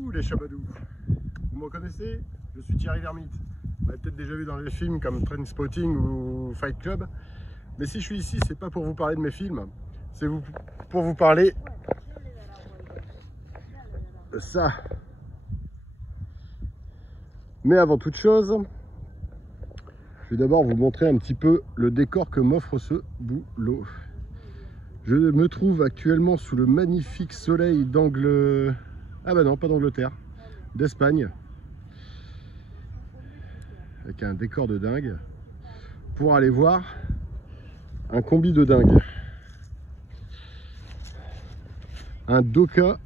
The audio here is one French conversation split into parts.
Coucou les Chabadous, vous me reconnaissez? Je suis Thierry Lhermitte. Vous m'avez peut-être déjà vu dans les films comme Trainspotting ou Fight Club. Mais si je suis ici, c'est pas pour vous parler de mes films, c'est pour vous parler de ça. Mais avant toute chose, je vais d'abord vous montrer un petit peu le décor que m'offre ce boulot. Je me trouve actuellement sous le magnifique soleil d'Angleterre. Ah bah non, pas d'Angleterre, d'Espagne. Avec un décor de dingue. Pour aller voir un combi de dingue. Un Doka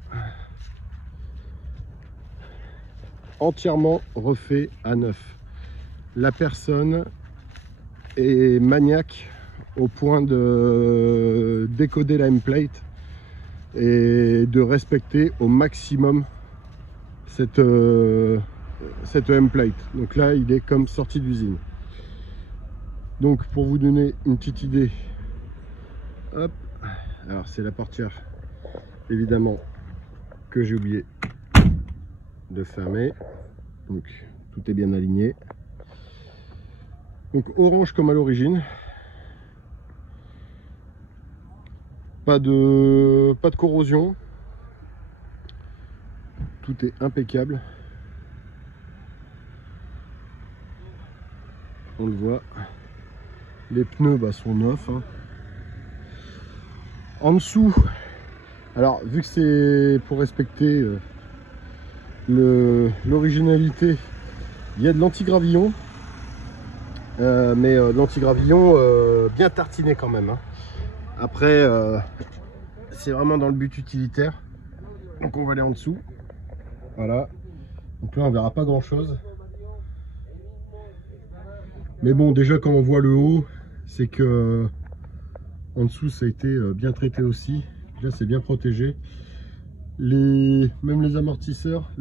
entièrement refait à neuf. La personne est maniaque au point de décoder la M-plate et de respecter au maximum cette M-plate. Donc là, il est comme sorti d'usine. Donc pour vous donner une petite idée, hop, alors c'est la portière évidemment que j'ai oublié de fermer. Donc tout est bien aligné. Donc orange comme à l'origine. Pas de corrosion. Tout est impeccable. On le voit. Les pneus sont neufs. Hein. En dessous, alors vu que c'est pour respecter l'originalité, il y a de l'anti-gravillon. Mais de l'anti-gravillon bien tartiné quand même. Hein. Après, c'est vraiment dans le but utilitaire. Donc on va aller en dessous. Voilà. Donc là on verra pas grand chose. Mais bon, déjà quand on voit le haut, c'est que en dessous ça a été bien traité aussi. Là c'est bien protégé. Même les amortisseurs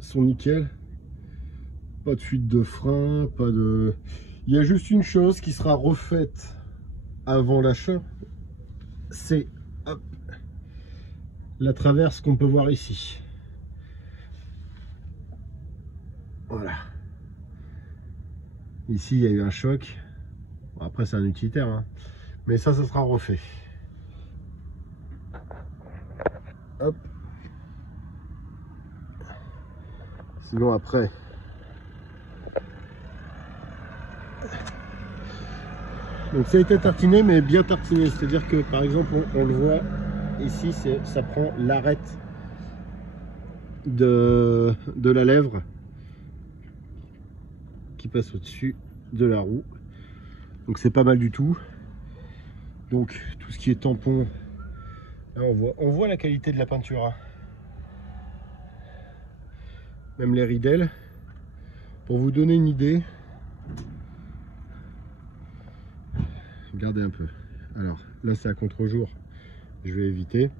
sont nickel. Pas de fuite de frein, pas de... Il y a juste une chose qui sera refaite avant l'achat, c'est la traverse qu'on peut voir ici. Voilà. Ici, il y a eu un choc. Bon, après, c'est un utilitaire, hein. Mais ça sera refait. Hop. Sinon, après... Donc ça a été tartiné, mais bien tartiné. C'est-à-dire que, par exemple, on le voit ici, ça prend l'arête de la lèvre qui passe au-dessus de la roue. Donc c'est pas mal du tout. Donc tout ce qui est tampon, là on voit la qualité de la peinture. Hein. Même les ridelles. Pour vous donner une idée, regardez un peu. Alors là c'est à contre-jour, je vais éviter.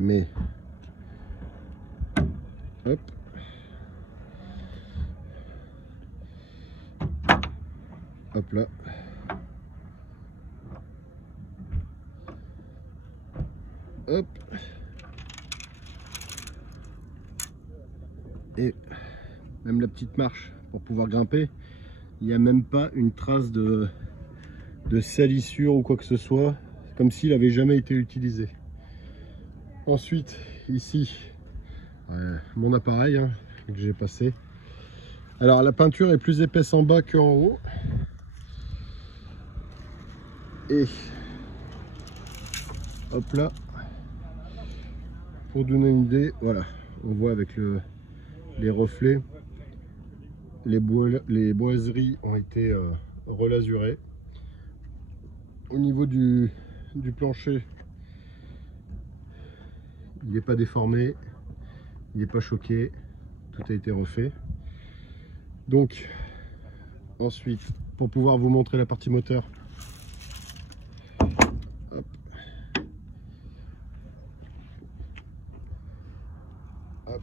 Mais hop. Hop là. Hop. Et même la petite marche pour pouvoir grimper, il n'y a même pas une trace de salissure ou quoi que ce soit, comme s'il n'avait jamais été utilisé. Ensuite, ici, mon appareil hein, que j'ai passé. Alors la peinture est plus épaisse en bas qu'en haut. Et hop là, pour donner une idée, voilà, on voit avec les reflets, les boiseries ont été relasurées. Au niveau du plancher, il n'est pas déformé, il n'est pas choqué, tout a été refait. Donc ensuite, pour pouvoir vous montrer la partie moteur, hop. Hop.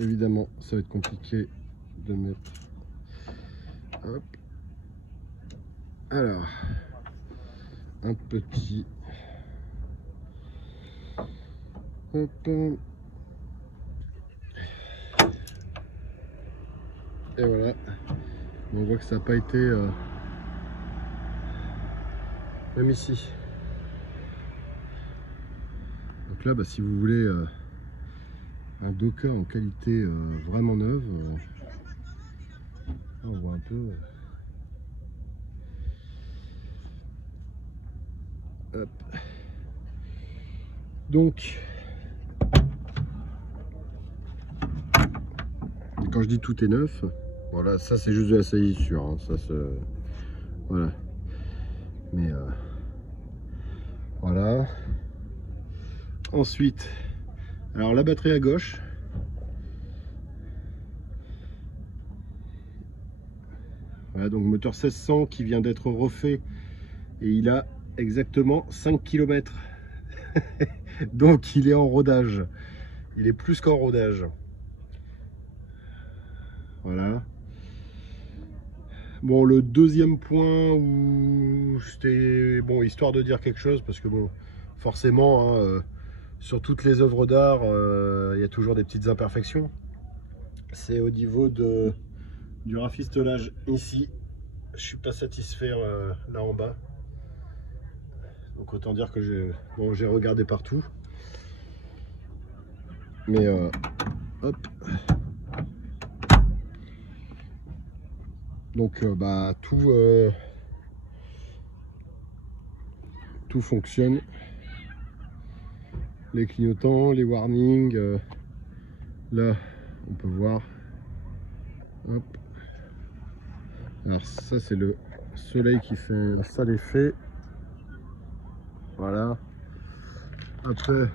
Évidemment ça va être compliqué de mettre. Hop. Alors un petit Et voilà, on voit que ça n'a pas été même ici. Donc là, bah, si vous voulez un Doka en qualité vraiment neuve, on voit un peu. Hop. Donc, quand je dis tout est neuf, voilà, ça c'est juste de la salissure, hein, ça se, voilà. Mais voilà. Ensuite, alors la batterie à gauche. Voilà, donc moteur 1600 qui vient d'être refait et il a exactement 5 km. Donc il est en rodage. Il est plus qu'en rodage. Voilà. Bon, le deuxième point où c'était bon, histoire de dire quelque chose, parce que bon, forcément, hein, sur toutes les œuvres d'art, il y a toujours des petites imperfections. C'est au niveau du rafistolage ici. Je suis pas satisfait là en bas. Donc autant dire que j'ai regardé partout. Mais hop. Donc bah tout fonctionne. Les clignotants, les warnings. Là, on peut voir. Hop. Alors ça c'est le soleil qui fait un sale effet. Voilà. Après,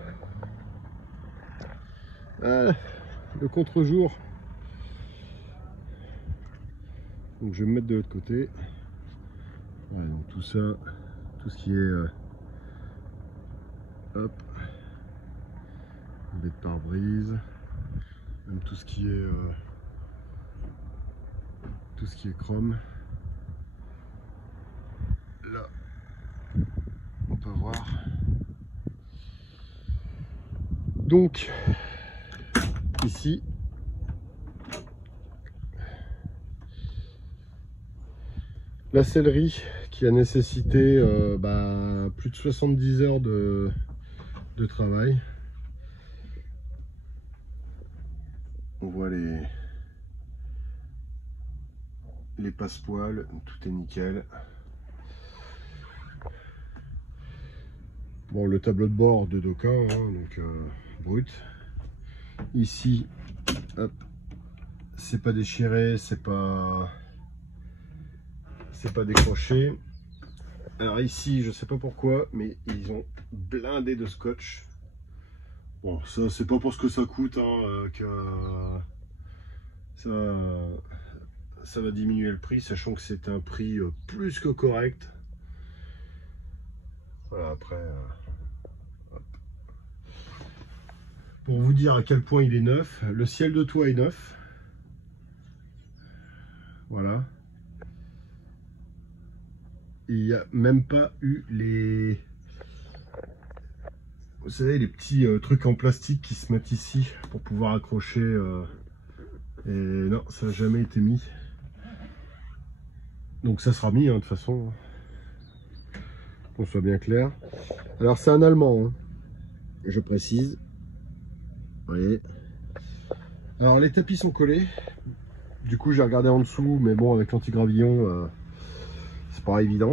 le contre-jour. Donc je vais me mettre de l'autre côté. Voilà, donc tout ça, tout ce qui est hop, baie de pare-brise, même tout ce qui est chrome. Là, on peut voir. Donc ici, la sellerie qui a nécessité plus de 70 heures de travail. On voit les passepoils, tout est nickel. Bon, le tableau de bord de Doka, hein, donc brut. Ici, hop, c'est pas déchiré, c'est pas décroché. Alors ici, je sais pas pourquoi, mais ils ont blindé de scotch. Bon, ça c'est pas pour ce que ça coûte, hein, que ça va diminuer le prix, sachant que c'est un prix plus que correct. Voilà, après, hop. Pour vous dire à quel point il est neuf, le ciel de toit est neuf. Voilà. Il n'y a même pas eu les... Vous savez, les petits trucs en plastique qui se mettent ici pour pouvoir accrocher. Et non, ça n'a jamais été mis. Donc ça sera mis, hein, de toute façon. Qu'on soit bien clair. Alors c'est un allemand, hein, je précise. Vous voyez. Alors les tapis sont collés. Du coup j'ai regardé en dessous, mais bon, avec l'anti-gravillon, c'est pas évident.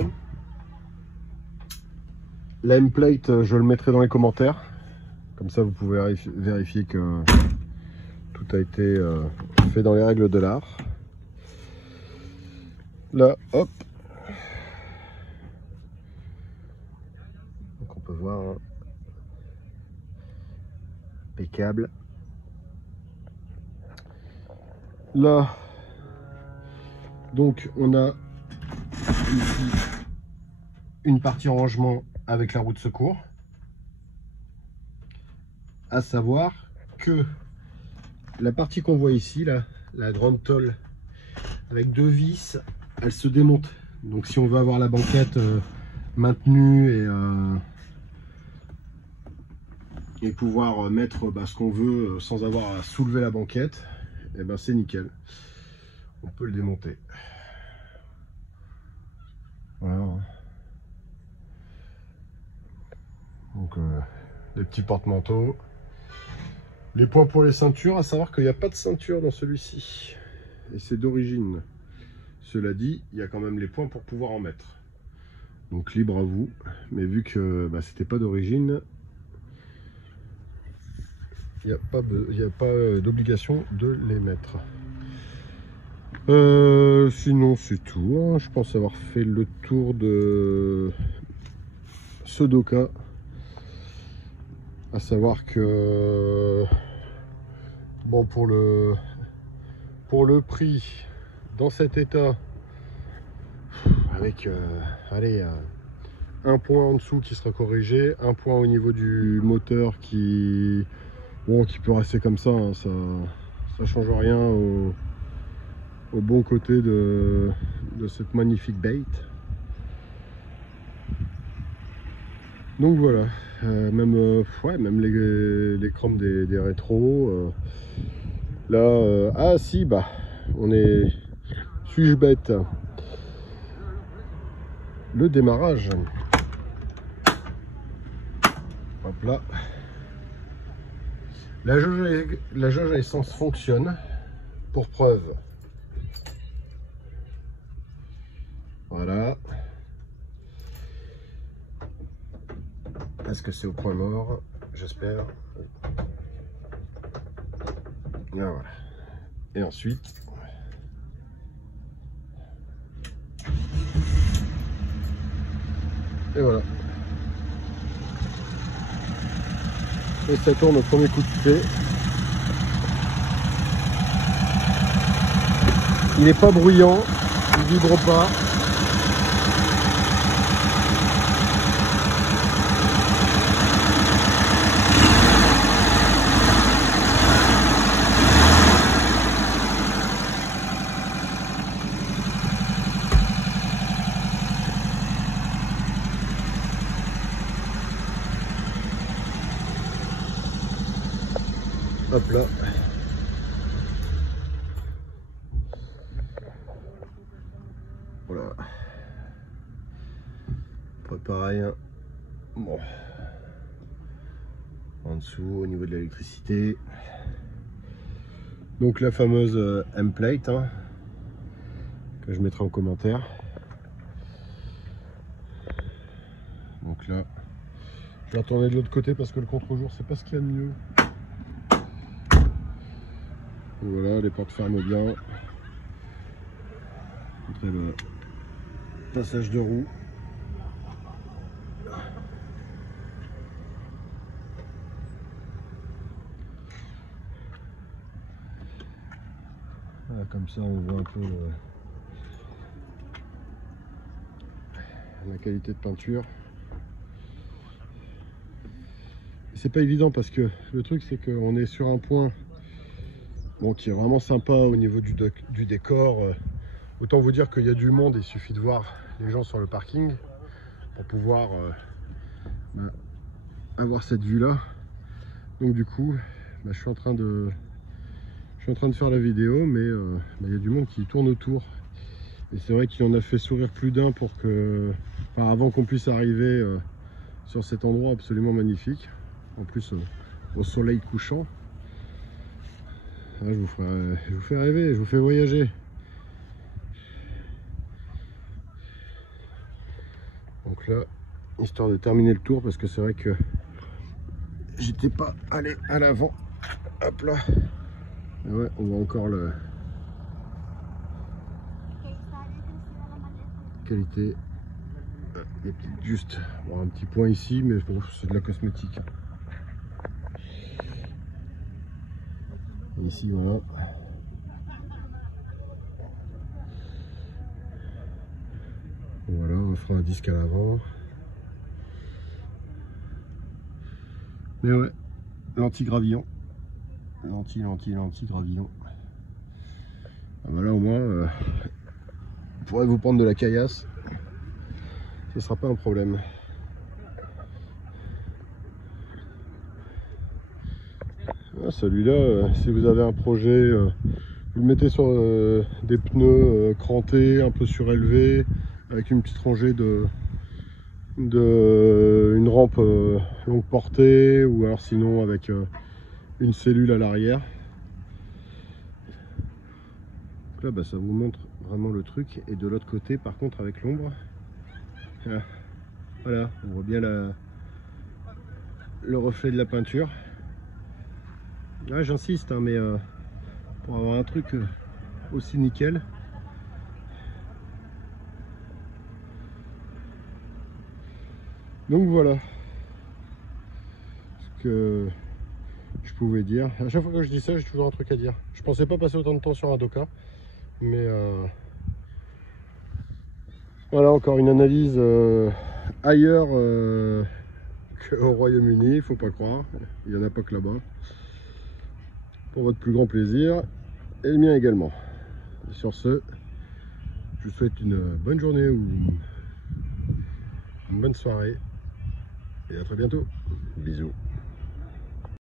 La M-plate, je le mettrai dans les commentaires. Comme ça vous pouvez vérifier que tout a été fait dans les règles de l'art. Là, hop. Donc on peut voir, hein, impeccable. Là, donc on a ici une partie rangement avec la roue de secours. À savoir que la partie qu'on voit ici, là, la grande tôle avec deux vis, elle se démonte. Donc si on veut avoir la banquette maintenue et pouvoir mettre ce qu'on veut sans avoir à soulever la banquette, et ben c'est nickel. On peut le démonter. Voilà. Donc les petits porte-manteaux. Les points pour les ceintures, à savoir qu'il n'y a pas de ceinture dans celui-ci. Et c'est d'origine. Cela dit, il y a quand même les points pour pouvoir en mettre. Donc libre à vous. Mais vu que c'était pas d'origine, il n'y a pas d'obligation de les mettre. Sinon c'est tout. Hein. Je pense avoir fait le tour de ce Doka. À savoir que bon, pour le prix dans cet état, avec allez, un point en dessous qui sera corrigé, un point au niveau du moteur qui peut rester comme ça, hein, ça change rien au bon côté de cette magnifique bait. Donc voilà, même les chromes des rétros. Là, ah si, suis-je bête? Le démarrage. Hop là. La jauge à essence fonctionne. Pour preuve. Voilà. Est-ce que c'est au point mort? J'espère. Voilà. Et ensuite, et voilà. Et ça tourne au premier coup de pied. Il n'est pas bruyant, il vibre pas. Hop là. Voilà. Pareil. Hein. Bon. En dessous, au niveau de l'électricité. Donc la fameuse M-plate, hein, que je mettrai en commentaire. Donc là, je vais retourner de l'autre côté parce que le contre-jour, c'est pas ce qu'il y a de mieux. Voilà, les portes ferment bien. Après le passage de roue. Voilà, comme ça on voit un peu la qualité de peinture. C'est pas évident parce que le truc c'est qu'on est sur un point qui est vraiment sympa au niveau du décor. Autant vous dire qu'il y a du monde, il suffit de voir les gens sur le parking pour pouvoir avoir cette vue là. Donc du coup je suis en train de faire la vidéo, mais il y a du monde qui tourne autour et c'est vrai qu'il en a fait sourire plus d'un pour que avant qu'on puisse arriver sur cet endroit absolument magnifique, en plus au soleil couchant. Là, je vous fais rêver, je vous fais voyager. Donc là, histoire de terminer le tour, parce que c'est vrai que j'étais pas allé à l'avant. Hop là. Et ouais, on voit encore le qualité. Il y a juste un petit point ici, mais bon, c'est de la cosmétique. Et ici, voilà. Voilà, on fera un disque à l'avant. Mais ouais, l'anti-gravillon. L'anti-gravillon. Ah bah là au moins, vous pourrez vous prendre de la caillasse. Ce sera pas un problème. Ah, celui-là, si vous avez un projet, vous le mettez sur des pneus crantés, un peu surélevés, avec une petite rangée une rampe longue portée, ou alors sinon avec une cellule à l'arrière. Là, bah, ça vous montre vraiment le truc. Et de l'autre côté, par contre, avec l'ombre, voilà, on voit bien le reflet de la peinture. Là, j'insiste, hein, mais pour avoir un truc aussi nickel. Donc voilà ce que je pouvais dire. À chaque fois que je dis ça, j'ai toujours un truc à dire. Je pensais pas passer autant de temps sur un Doka, mais voilà, encore une analyse ailleurs qu'au Royaume-Uni, il faut pas croire. Il n'y en a pas que là-bas. Pour votre plus grand plaisir, et le mien également. Et sur ce, je vous souhaite une bonne journée ou une bonne soirée. Et à très bientôt. Bisous.